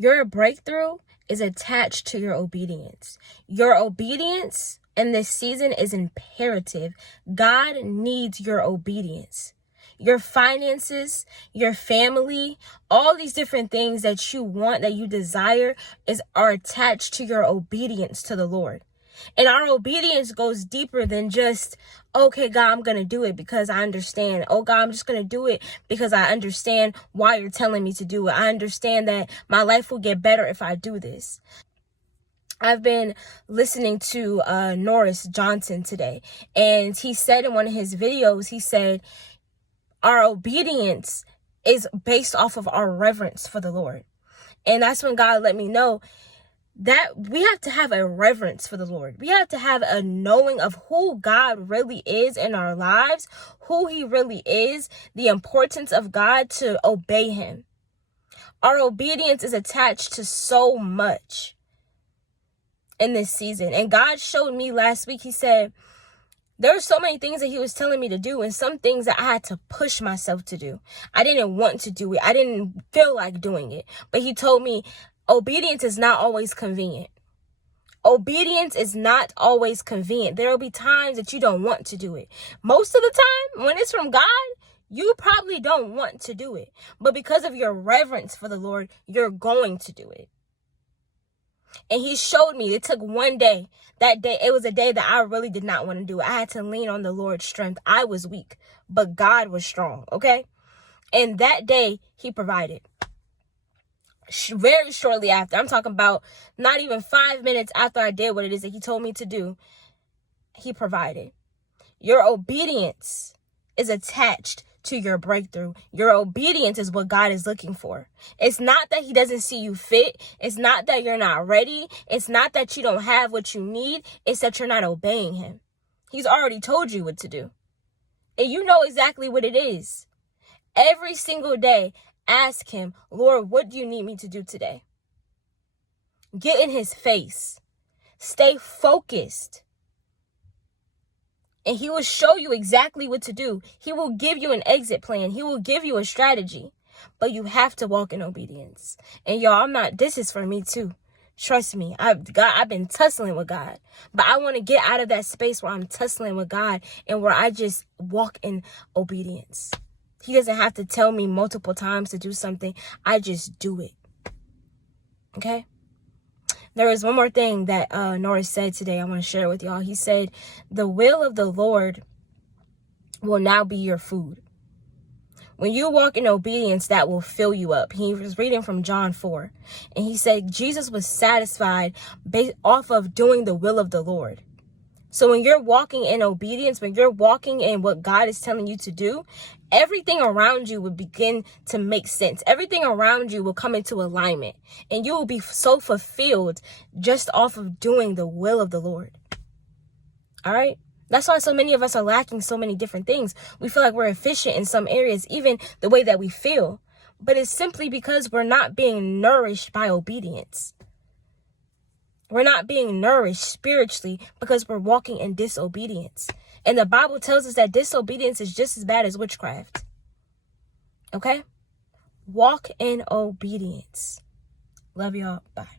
Your breakthrough is attached to your obedience. Your obedience in this season is imperative. God needs your obedience. Your finances, your family, all these different things that you want, that you desire, are attached to your obedience to the Lord. And our obedience goes deeper than just, okay, God, I'm going to do it because I understand. Oh, God, I'm just going to do it because I understand why you're telling me to do it. I understand that my life will get better if I do this. I've been listening to Norris Johnson today, and he said in one of his videos, he said, our obedience is based off of our reverence for the Lord. And that's when God let me know that we have to have a reverence for the Lord. We have to have a knowing of who God really is in our lives, who he really is, the importance of God, to obey him. Our obedience is attached to so much in this season. And God showed me last week, he said, there were so many things that he was telling me to do, and some things that I had to push myself to do. I didn't want to do it. I didn't feel like doing it. But he told me, obedience is not always convenient. Obedience is not always convenient. There will be times that you don't want to do it. Most of the time, when it's from God, you probably don't want to do it. But because of your reverence for the Lord, you're going to do it. And he showed me, it took one day. That day, it was a day that I really did not want to do it. I had to lean on the Lord's strength. I was weak, but God was strong, okay? And that day, he provided. Very shortly after, I'm talking about not even 5 minutes after I did what it is that he told me to do, he provided. Your obedience is attached to your breakthrough. Your obedience is what God is looking for. It's not that he doesn't see you fit. It's not that you're not ready. It's not that you don't have what you need. It's that you're not obeying him. He's already told you what to do. And you know exactly what it is. Every single day, ask him, Lord, what do you need me to do today? Get in his face. Stay focused. And he will show you exactly what to do. He will give you an exit plan. He will give you a strategy. But you have to walk in obedience. And y'all, this is for me too. Trust me. I've been tussling with God. But I want to get out of that space where I'm tussling with God and where I just walk in obedience. He doesn't have to tell me multiple times to do something. I just do it. Okay? There was one more thing that Norris said today I want to share with y'all. He said, the will of the Lord will now be your food. When you walk in obedience, that will fill you up. He was reading from John 4. And he said Jesus was satisfied based off of doing the will of the Lord. So when you're walking in obedience, when you're walking in what God is telling you to do, everything around you will begin to make sense. Everything around you will come into alignment. And you will be so fulfilled just off of doing the will of the Lord. All right? That's why so many of us are lacking so many different things. We feel like we're efficient in some areas, even the way that we feel. But it's simply because we're not being nourished by obedience. We're not being nourished spiritually because we're walking in disobedience. And the Bible tells us that disobedience is just as bad as witchcraft. Okay? Walk in obedience. Love y'all. Bye.